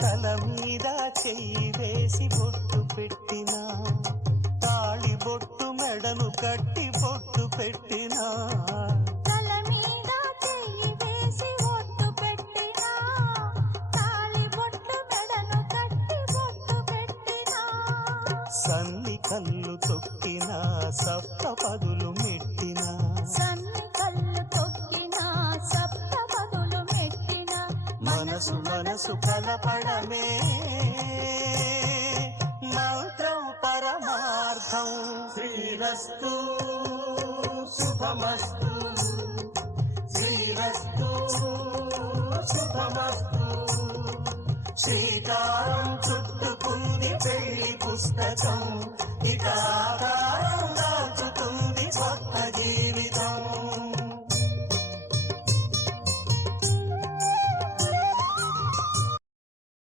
తల మీద చెయ్యి వేసి బొట్టు పెట్టినా, తాళి బొట్టు మెడను కట్టి బొట్టు పెట్టినా, తల మీద చెయ్యి వేసి బొట్టు పెట్టినా, తాళి బొట్టు మెడను కట్టి బొట్టు పెట్టినా, సన్ని కళ్ళు తొక్కినా సప్త పదులు మెట్టినా, సన్ని కళ్ళు తొక్కినా సప్త పదులు మెట్టినా, మనసు మనసు కలపడమే మంత్రం పరమార్థం. శ్రీరస్తు శుభమస్తు, శ్రీరస్తు శుభమస్తు. శ్రీకారం చుట్టుకుంది పెళ్లి పుస్తకం, ఇక ఆకారం